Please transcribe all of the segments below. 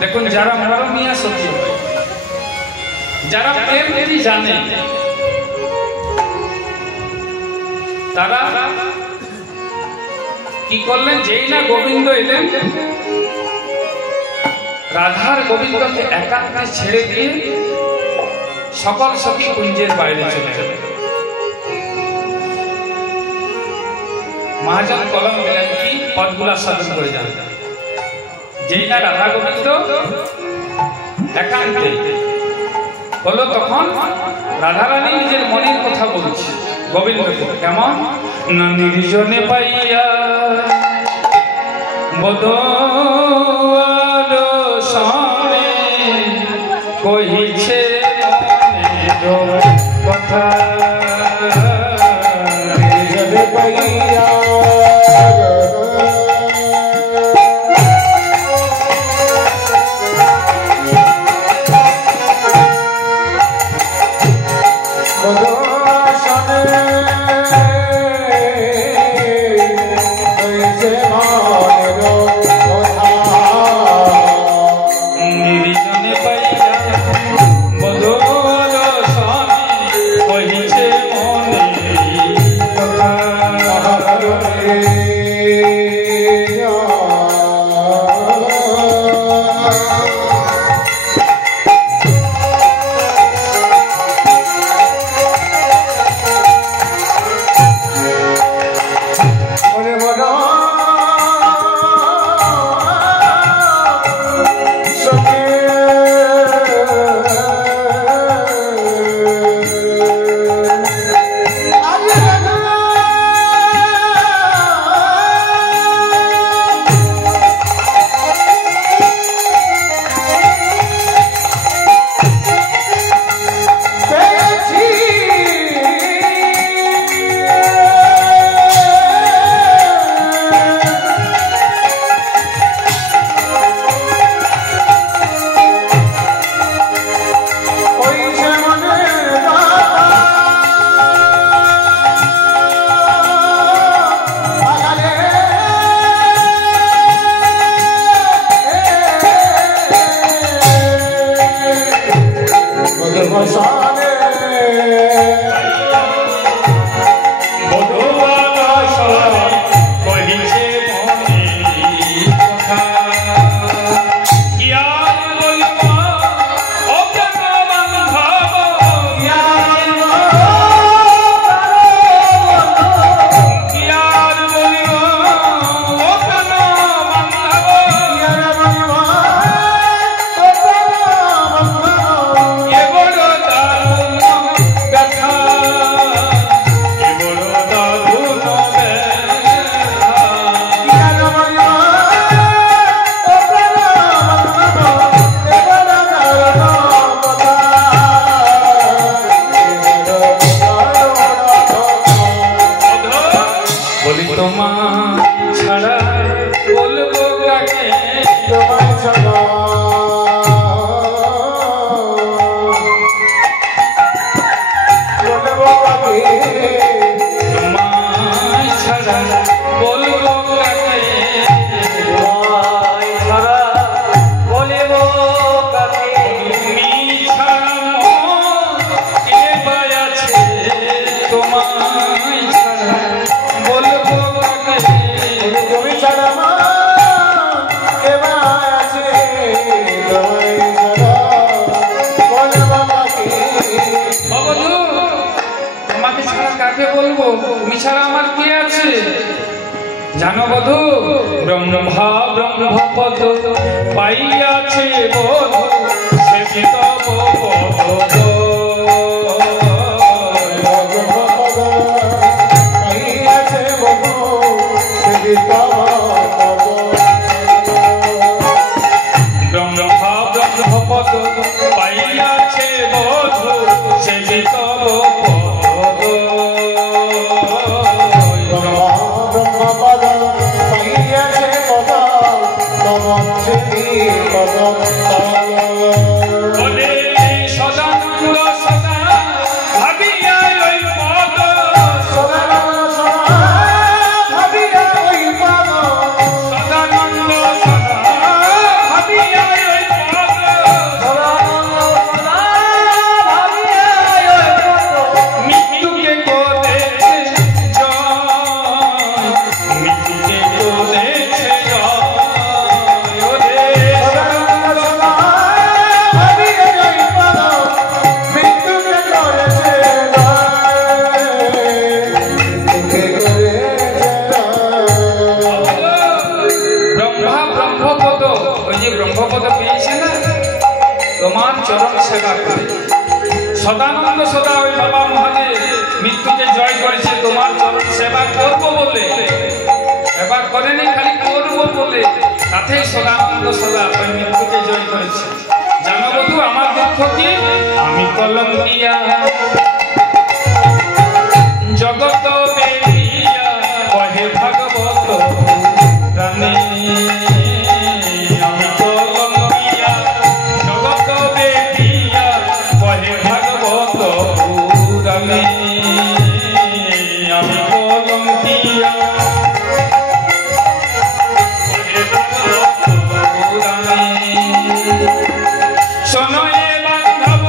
देखो जरा मरमिया सखी जरा प्रेम की जाने তারা কি করলেন, যেই না গোবিন্দ এলেন, রাধার গোবিন্দকে একান্তে ছেড়ে দিয়ে সকল সখী কুঞ্জের বাইরে চলে গেলেন। মহাজন কলম দিলেন কি পদগুলা সাধন করে যান। যেই না রাধা গোবিন্দ একান্তে হলো, তখন রাধারানী নিজের মনের কথা বলছে গোবিন্দকে। কেমন না, নির্জনে পাইয়া বদর সামনে কহিছে কথা, নির্জনে পাইয়া জানো বধূ, ব্রহ্মা ব্রহ্মপদ পাইয়াছে বধূ, সে তব পদ পাইয়াছে বধূ, সে তব ব্রহ্মা ব্রহ্মপদ পাইয়াছে বধূ, সে তব পদ করবো বলে, এবার করেনি খালি করবো বলে, তাতেই সদানন্দ সদা ওই মৃত্যুকে জয় করেছে। জানো বধূ আমার দুঃখ কি? আমি কলঙ্কিয়া জগত বেরিয়া কহে ভাগবত রানী। আমি কলঙ্কিয়া জগত বেরিয়া কহে ভাগবত রানী। আমি কলঙ্কিয়া কহে ভাগবত রানী। শোনো এ বান্ধব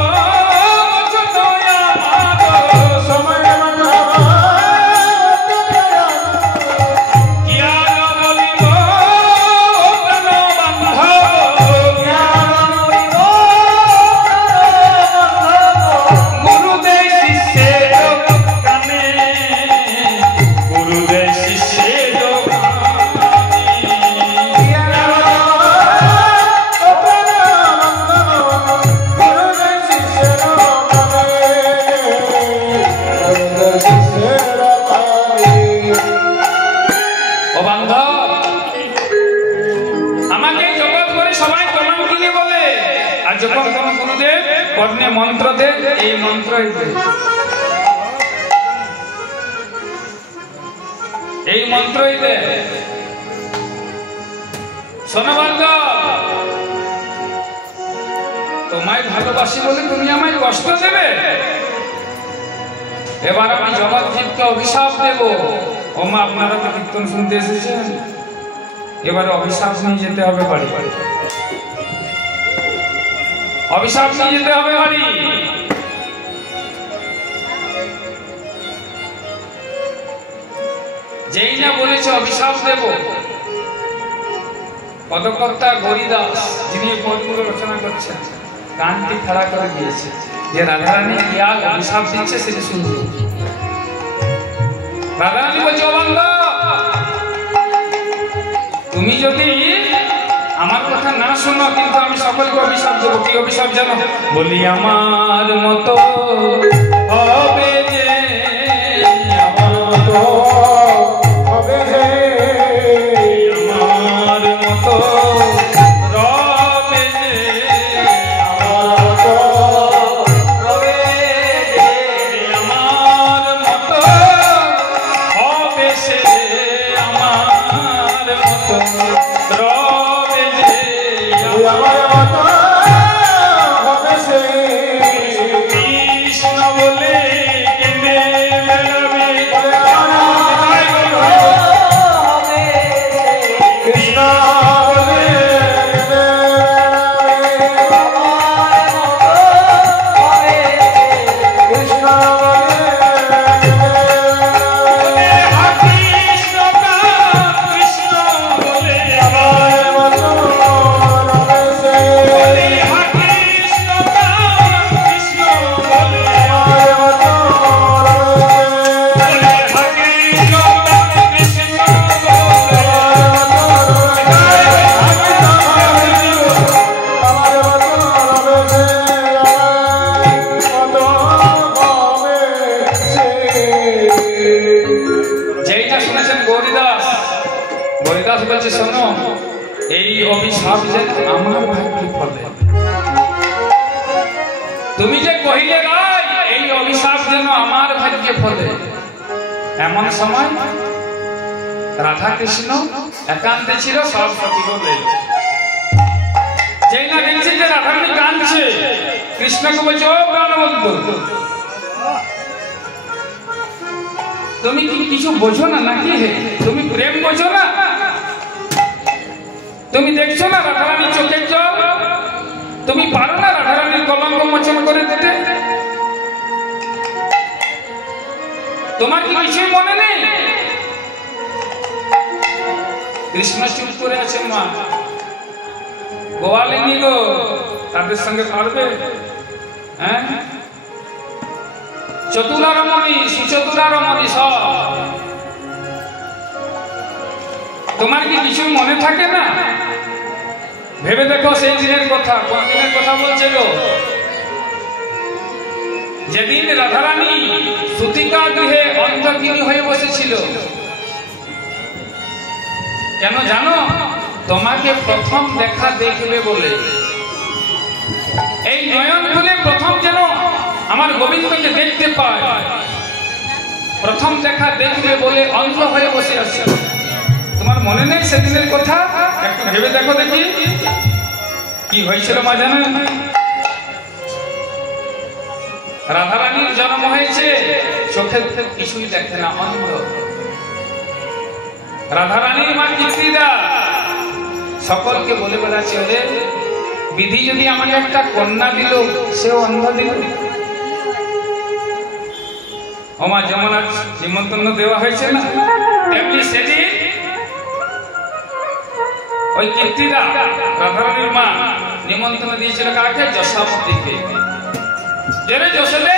মন্ত্র দে, এই মন্ত্রই দে, এই মন্ত্রই দে। শোনো বান্ধব, তোমায় ভালোবাসি বলে তুমি আমায় কষ্ট দেবে? এবার আমি জগৎজীবকে অভিশাপ দেব। ও মা, আপনারা তো কীর্তন শুনতে এসেছেন, এবারে অভিশাপ নিয়ে যেতে হবে বাড়ি বাড়ি, অভিশাপ নিয়ে যেতে হবে বাড়ি। যেই না বলেছে অভিশাপ দেব, পদকর্তা গরিদাস যিনি পদগুলো রচনা করছেন গানটি খাড়া করে দিয়েছে যে রাধারানী ইয়া অভিশাপ দিচ্ছে সেটা শুনবে। রাধারানী বলছে, তুমি যদি আমার কথা না শোনো কিন্তু আমি সকলকে অভিশাপ দেবো। কি অভিশাপ জানো? বলি আমার মতো হবে যে, আমার মতো হবে যে, আমার মতো রবে যে, আমার মতো রবে যে, আমার মতো হবে সে, আমার মতো রবে যে, আমার মতো হবে সে। কৃষ্ণ বলে কেঁদে বেড়াবে, কৃষ্ণ বলে কেঁদে কৃষ্ণ বলছে, শোনো এই অভিশাপ যেন আমার ভাগ্যে ফলে। তুমি যে কহিলে রাই, এই অভিশাপ যেন আমার ভাগ্যে ফলে। এমন সময় রাধা কৃষ্ণ একান্তে ছিল, সব সতী বলে যেই না দেখছে যে রাধারানী কাঁদছে, কৃষ্ণকে বলছে, ও প্রাণবন্ধু, তুমি কি কিছু বোঝো না নাকি? হে, তুমি প্রেম বোঝো না? তুমি দেখছো না রাধারানীর চোখের জল? তুমি পারো না রাধারানীর কলঙ্ক মোচন করে দিতে? তোমার কি কিছুই মনে নেই? কৃষ্ণ চুপ করে আছেন। মা গোয়ালিনী গো, তাদের সঙ্গে পারবে? হ্যাঁ, চতুরা রমণী, সুচতুরা রমণী সব, তোমার কি কিছু মনে থাকে না? ভেবে দেখো সেই দিনের কথা। কোন দিনের কথা বলছে গো? যেদিন রাধারানী সুতিকা গৃহে অন্ধ অন্ধকিনী হয়ে বসেছিল। কেন জানো? তোমাকে প্রথম দেখা দেখবে বলে। এই নয়ন খুলে প্রথম যেন আমার গোবিন্দকে দেখতে পায়, প্রথম দেখা দেখবে বলে অন্ধ হয়ে বসে আছে। তোমার মনে নেই সেদিনের কথা? একটু ভেবে দেখো দেখি কি হয়েছিল মা জানেন? রাধারানীর জন্ম হয়েছে, চোখে কিছুই দেখে না, অন্ধ। রাধারানীর মা কীর্তিদা সকলকে বলে বেড়াচ্ছে, ওরে বিধি যদি আমাকে একটা কন্যা দিল, সেও অন্ধ দিল। ওমা যেমন আজ নিমন্ত্রণ দেওয়া হয়েছে না, তেমনি সেদিন ওই কীর্তিদা রাধারানীর মা নিমন্ত্রণ দিয়েছিল কাকে? যশোমতীকে। জেনে যশোদে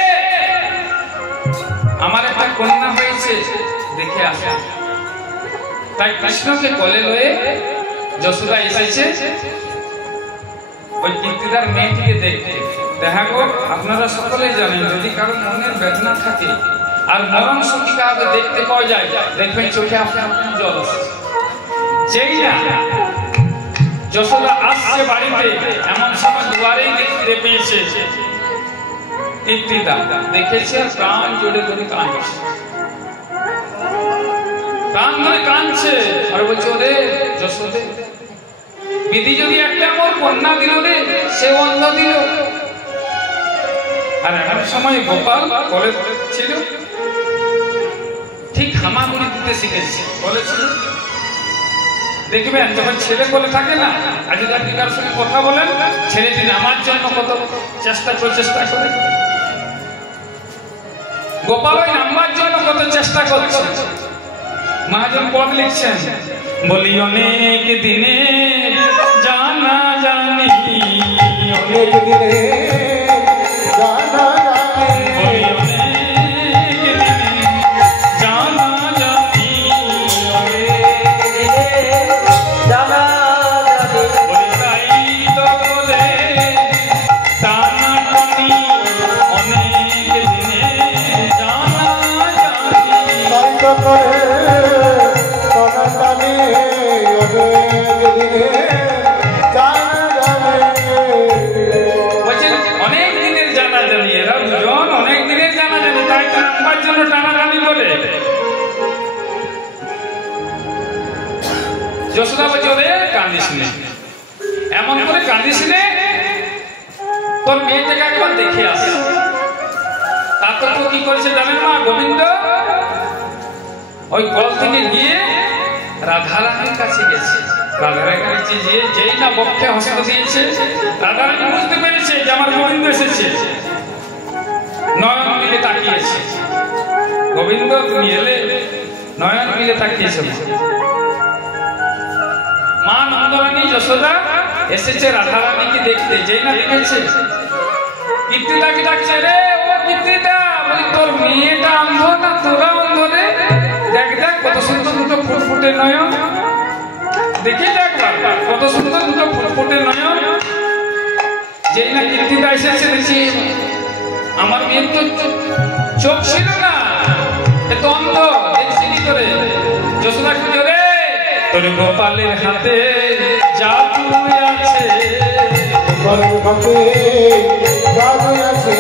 আমার একটা কন্যা হয়েছে, দেখে আসা। তাই কৃষ্ণকে কোলে লয়ে যশোদা এসেছে ওই কীর্তিদার মেয়েটিকে দেখতে। দেখা গো, আপনারা সকলেই জানেন, যদি কারো মনের বেদনা থাকে আর মরণ সঙ্গী কাউকে দেখতে পাওয়া যায়, দেখবেন চোখে আপনি আপনি জল আসছে। সেই না যশোদা আসছে বাড়িতে, এমন সময় দুয়ারেই দেখতে পেয়েছে কীর্তিদা। দেখেছে আর প্রাণ জোরে ধরে কাঁদছে, প্রাণ ধরে কাঁদছে আর বলছে, ওরে যশোদে বিধি যদি একটা মোর কন্যা দিল রে, সে অন্ধ দিল। আর এমন সময় গোপাল কোলে ছিল, ঠিক হামাগুড়ি দিতে শিখেছে। বলেছিল দেখবেন যখন ছেলে কোলে থাকে না, আর যদি আপনি কারোর সঙ্গে কথা বলেন, ছেলেটি আমার জন্য কত প্রচেষ্টা করে। গোপাল ওই নাম্বার জন্য কত চেষ্টা করছে। মহাজন পদ লিখছেন, বলি অনেক দিনে জানা জানি, অনেক দিনে জানা জানি, বলি অনেক দিনে জানা জানি, জানা জানি, বলি তাই তো বলে টানা টানি, অনেক দিনে জানা জানি, তাই তো করে জানা জানি, অনেক দিনে জানা জানি। বলছেন অনেক দিনের জানা জানি, এরা দুজন অনেক দিনের জানা জানি, তাই তো নাম্বার জন্য টানা টানি বলে। যশোদা বলছে, ওরে কান্দিস নে, এমন করে কান্দিস নে, তোর মেয়েটাকে একবার দেখে আস। তারপর তো কি করেছে জানেন মা? গোবিন্দ ওই কল থেকে গিয়ে রাধারানীর কাছে গেছে। রাধারানীর কাছে গিয়ে যেই না বক্ষে হস্ত দিয়েছে, রাধারানী বুঝতে পেরেছে যে আমার গোবিন্দ এসেছে। নয়ন মিলে তাকিয়েছে, গোবিন্দ তুমি এলে, নয়ন মিলে তাকিয়েছে। মা নন্দরানী যশোদা এসেছে রাধারানীকে দেখতে, যেই না দেখেছে কীর্তিদাকে ডাকছে, রে ও কীর্তিদা, বলি তোর মেয়েটা অন্ধ না তোরা অন্ধ রে? দেখ দেখ কত সুন্দর দুটো ফুটফুটে নয়ন, দেখে দেখবার কত সুন্দর দুটো ফুটফুটে নয়ন। যেই না কীর্তিদা এসেছে, দেখছি আমার মেয়ের তো চোখ ছিল না, এত অন্ধ, দেখছি কি করে? যশোদা কি রে, তোর গোপালের হাতে জাদু আছে, গোপালের হাতে জাদু আছে,